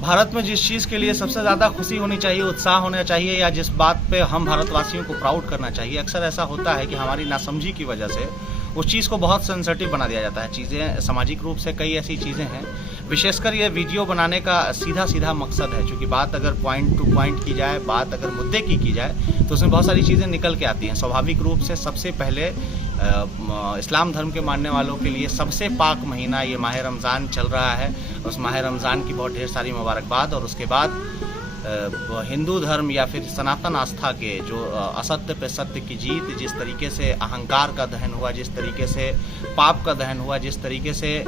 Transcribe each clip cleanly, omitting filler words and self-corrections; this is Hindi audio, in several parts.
भारत में जिस चीज़ के लिए सबसे ज़्यादा खुशी होनी चाहिए, उत्साह होना चाहिए, या जिस बात पे हम भारतवासियों को प्राउड करना चाहिए, अक्सर ऐसा होता है कि हमारी नासमझी की वजह से उस चीज़ को बहुत सेंसिटिव बना दिया जाता है। चीज़ें सामाजिक रूप से कई ऐसी चीज़ें हैं, विशेषकर ये वीडियो बनाने का सीधा सीधा मकसद है, क्योंकि बात अगर पॉइंट टू पॉइंट की जाए, बात अगर मुद्दे की जाए, तो उसमें बहुत सारी चीज़ें निकल के आती हैं। स्वाभाविक रूप से सबसे पहले इस्लाम धर्म के मानने वालों के लिए सबसे पाक महीना ये माह रमज़ान चल रहा है। उस माह रमज़ान की बहुत ढेर सारी मुबारकबाद। और उसके बाद हिंदू धर्म या फिर सनातन आस्था के जो असत्य पे सत्य की जीत, जिस तरीके से अहंकार का दहन हुआ, जिस तरीके से पाप का दहन हुआ, जिस तरीके से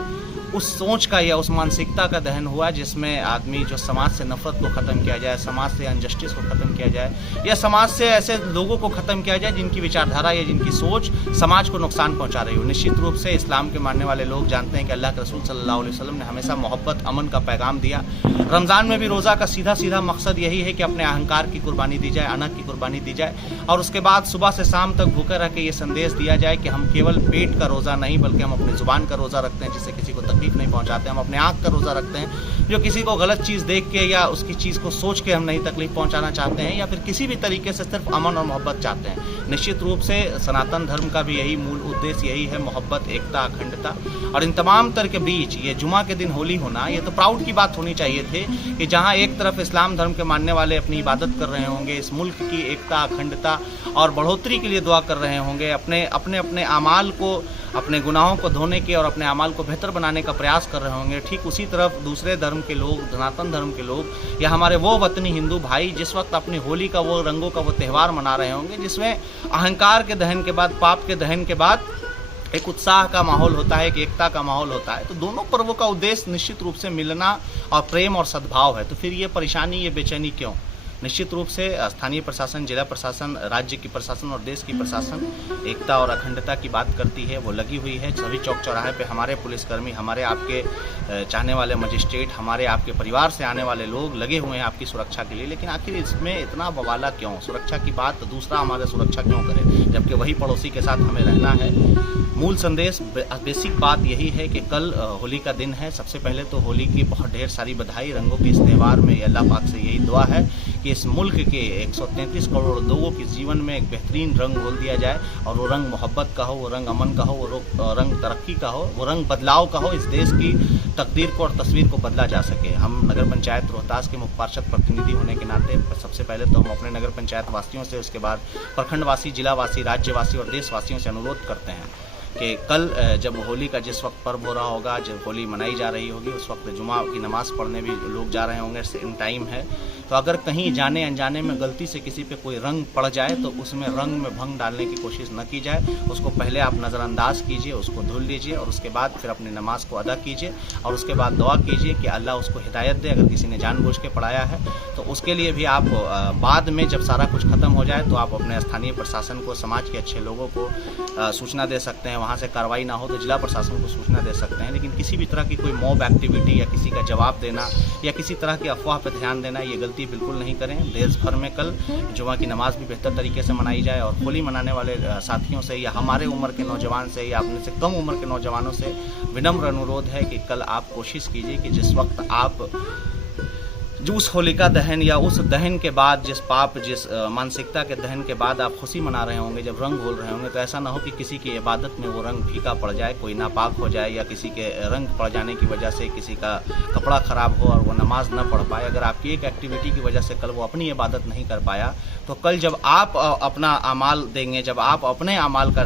उस सोच का या उस मानसिकता का दहन हुआ जिसमें आदमी जो समाज से नफरत को ख़त्म किया जाए, समाज से अनजस्टिस को ख़त्म किया जाए, या समाज से ऐसे लोगों को ख़त्म किया जाए जिनकी विचारधारा या जिनकी सोच समाज को नुकसान पहुंचा रही हो। निश्चित रूप से इस्लाम के मानने वाले लोग जानते हैं कि अल्लाह के रसूल सल्लल्लाहु अलैहि वसल्लम ने हमेशा मोहब्बत, अमन का पैगाम दिया। रमज़ान में भी रोज़ा का सीधा सीधा मकसद यही है कि अपने अहंकार की कुर्बानी दी जाए, अनक की कुर्बानी दी जाए, और उसके बाद सुबह से शाम तक भूखे रह के ये संदेश दिया जाए कि हम केवल पेट का रोज़ा नहीं, बल्कि हम अपनी ज़ुबान का रोज़ा रखते हैं जिससे किसी को तकलीफ नहीं पहुंचाते। हम अपने आँख का रोज़ा रखते हैं जो किसी को गलत चीज़ देख के या उसकी चीज़ को सोच के हम नहीं तकलीफ पहुंचाना चाहते हैं, या फिर किसी भी तरीके से सिर्फ अमन और मोहब्बत चाहते हैं। निश्चित रूप से सनातन धर्म का भी यही मूल उद्देश्य यही है, मोहब्बत, एकता, अखंडता। और इन तमाम तर के बीच ये जुमा के दिन होली होना, ये तो प्राउड की बात होनी चाहिए थी कि जहाँ एक तरफ इस्लाम धर्म के मानने वाले अपनी इबादत कर रहे होंगे, इस मुल्क की एकता, अखंडता और बढ़ोतरी के लिए दुआ कर रहे होंगे, अपने अपने अपने अमाल को, अपने गुनाहों को धोने के और अपने अमाल को बेहतर बनाने का प्रयास कर रहे होंगे, ठीक उसी तरफ दूसरे धर्म के लोग, सनातन धर्म के लोग या हमारे वो वतनी हिंदू भाई जिस वक्त अपनी होली का, वो रंगों का वो त्यौहार मना रहे होंगे जिसमें अहंकार के दहन के बाद, पाप के दहन के बाद एक उत्साह का माहौल होता है, एक एकता का माहौल होता है। तो दोनों पर्वों का उद्देश्य निश्चित रूप से मिलना और प्रेम और सद्भाव है। तो फिर ये परेशानी, ये बेचैनी क्यों? निश्चित रूप से स्थानीय प्रशासन, जिला प्रशासन, राज्य की प्रशासन और देश की प्रशासन एकता और अखंडता की बात करती है, वो लगी हुई है। सभी चौक चौराहे पे हमारे पुलिसकर्मी, हमारे आपके चाहने वाले मजिस्ट्रेट, हमारे आपके परिवार से आने वाले लोग लगे हुए हैं आपकी सुरक्षा के लिए। लेकिन आखिर इसमें इतना बवाला क्यों? सुरक्षा की बात तो दूसरा हमारे सुरक्षा क्यों करे, जबकि वही पड़ोसी के साथ हमें रहना है। मूल संदेश, बेसिक बात यही है कि कल होली का दिन है। सबसे पहले तो होली की बहुत ढेर सारी बधाई। रंगों के इस त्यौहार में अल्लाह पाक से यही दुआ है कि इस मुल्क के 133 करोड़ लोगों के जीवन में एक बेहतरीन रंग घोल दिया जाए, और वो रंग मोहब्बत का हो, वो रंग अमन का हो, वो रंग तरक्की का हो, वो रंग बदलाव का हो। इस देश की तकदीर को और तस्वीर को बदला जा सके। हम नगर पंचायत रोहतास के मुख्य पार्षद प्रतिनिधि होने के नाते सबसे पहले तो हम अपने नगर पंचायत वासियों से, उसके बाद प्रखंडवासी, जिलावासी, राज्यवासी और देशवासियों से अनुरोध करते हैं कि कल जब होली का जिस वक्त पर्व हो रहा होगा, जब होली मनाई जा रही होगी, उस वक्त जुमा की नमाज़ पढ़ने भी लोग जा रहे होंगे, इन टाइम है। तो अगर कहीं जाने अनजाने में गलती से किसी पे कोई रंग पड़ जाए तो उसमें रंग में भंग डालने की कोशिश न की जाए। उसको पहले आप नज़रअंदाज कीजिए, उसको धुल लीजिए और उसके बाद फिर अपनी नमाज को अदा कीजिए, और उसके बाद दुआ कीजिए कि अल्लाह उसको हिदायत दे। अगर किसी ने जानबूझ के पढ़ाया है तो उसके लिए भी आप बाद में जब सारा कुछ ख़त्म हो जाए तो आप अपने स्थानीय प्रशासन को, समाज के अच्छे लोगों को सूचना दे सकते हैं। वहाँ से कार्रवाई ना हो तो जिला प्रशासन को सूचना दे सकते हैं। लेकिन किसी भी तरह की कोई मॉब एक्टिविटी या किसी का जवाब देना या किसी तरह की अफवाह पर ध्यान देना, ये गलती बिल्कुल नहीं करें। देश भर में कल जुमा की नमाज भी बेहतर तरीके से मनाई जाए, और होली मनाने वाले साथियों से या हमारे उम्र के नौजवान से या अपने से कम उम्र के नौजवानों से विनम्र अनुरोध है कि कल आप कोशिश कीजिए कि जिस वक्त आप जो उस होलिका दहन या उस दहन के बाद, जिस पाप, जिस मानसिकता के दहन के बाद आप खुशी मना रहे होंगे, जब रंग घोल रहे होंगे, तो ऐसा ना हो कि किसी की इबादत में वो रंग फीका पड़ जाए, कोई नापाक हो जाए, या किसी के रंग पड़ जाने की वजह से किसी का कपड़ा ख़राब हो और वो नमाज न पढ़ पाए। अगर आपकी एक एक्टिविटी की वजह से कल वो अपनी इबादत नहीं कर पाया, तो कल जब आप अपना अमाल देंगे, जब आप अपने अमाल का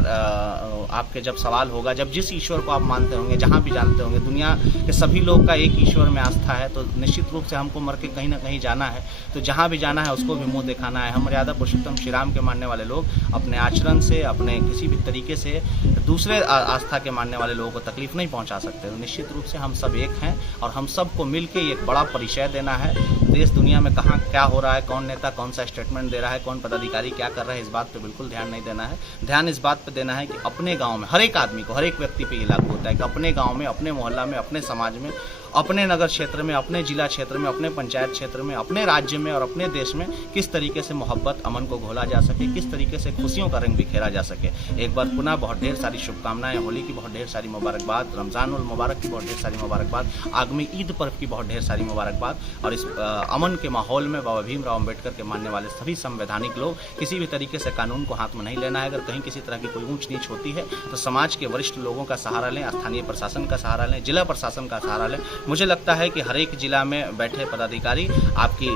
आपके जब सवाल होगा, जब जिस ईश्वर को आप मानते होंगे, जहाँ भी जानते होंगे, दुनिया के सभी लोग का एक ईश्वर में आस्था है, तो निश्चित रूप से हमको मर के कहीं ना कहीं जाना है। तो जहाँ भी जाना है उसको भी मुंह दिखाना है। हम मर्यादा पुरुषोत्तम श्री राम के मानने वाले लोग अपने आचरण से, अपने किसी भी तरीके से दूसरे आस्था के मानने वाले लोगों को तकलीफ नहीं पहुँचा सकते। तो निश्चित रूप से हम सब एक हैं, और हम सबको मिल के एक बड़ा परिचय देना है। देश दुनिया में कहाँ क्या हो रहा है, कौन नेता कौन सा स्टेटमेंट दे रहा है, कौन पदाधिकारी क्या कर रहा है, इस बात पे बिल्कुल ध्यान नहीं देना है। ध्यान इस बात पे देना है कि अपने गांव में, हर एक आदमी को, हर एक व्यक्ति पे ये लागू होता है कि अपने गांव में, अपने मोहल्ला में, अपने समाज में अपने नगर क्षेत्र में, अपने जिला क्षेत्र में, अपने पंचायत क्षेत्र में, अपने राज्य में और अपने देश में किस तरीके से मोहब्बत अमन को घोला जा सके, किस तरीके से खुशियों का रंग बिखेरा जा सके। एक बार पुनः बहुत ढेर सारी शुभकामनाएं, होली की बहुत ढेर सारी मुबारकबाद, रमजानुल मुबारक की बहुत ढेर सारी मुबारकबाद, आगामी ईद पर्व की बहुत ढेर सारी मुबारकबाद। और इस अमन के माहौल में बाबा भीमराव अम्बेडकर के मानने वाले सभी संवैधानिक लोग, किसी भी तरीके से कानून को हाथ में नहीं लेना है। अगर कहीं किसी तरह की कोई ऊंच नीच होती है तो समाज के वरिष्ठ लोगों का सहारा लें, स्थानीय प्रशासन का सहारा लें, जिला प्रशासन का सहारा लें। मुझे लगता है कि हर एक जिला में बैठे पदाधिकारी आपकी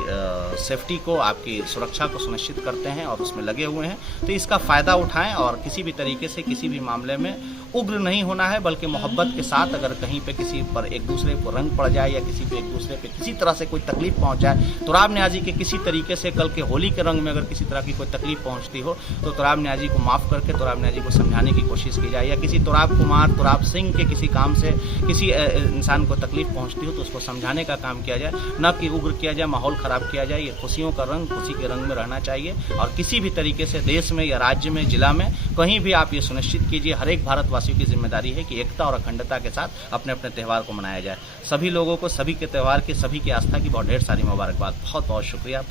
सेफ्टी को, आपकी सुरक्षा को सुनिश्चित करते हैं और उसमें लगे हुए हैं। तो इसका फ़ायदा उठाएं और किसी भी तरीके से किसी भी मामले में उग्र नहीं होना है, बल्कि मोहब्बत के साथ अगर कहीं पे किसी पर एक दूसरे को रंग पड़ जाए या किसी पे एक दूसरे पे किसी तरह से कोई तकलीफ पहुंच जाए, तुराब न्याजी के किसी तरीके से कल के होली के रंग में अगर किसी तरह की कोई तकलीफ पहुंचती हो तो तुराब न्याजी को माफ़ करके तुराब न्याजी को समझाने की कोशिश की जाए। या किसी तुराब कुमार, तुराब सिंह के किसी काम से किसी इंसान को तकलीफ पहुँचती हो तो उसको समझाने का काम किया जाए, न कि उग्र किया जाए, माहौल ख़राब किया जाए। ये खुशियों का रंग खुशी के रंग में रहना चाहिए और किसी भी तरीके से देश में या राज्य में, जिला में कहीं भी आप ये सुनिश्चित कीजिए, हर एक भारतवासियों की जिम्मेदारी है कि एकता और अखंडता के साथ अपने अपने त्यौहार को मनाया जाए। सभी लोगों को सभी के त्यौहार की, सभी की आस्था की बहुत ढेर सारी मुबारकबाद। बहुत बहुत शुक्रिया।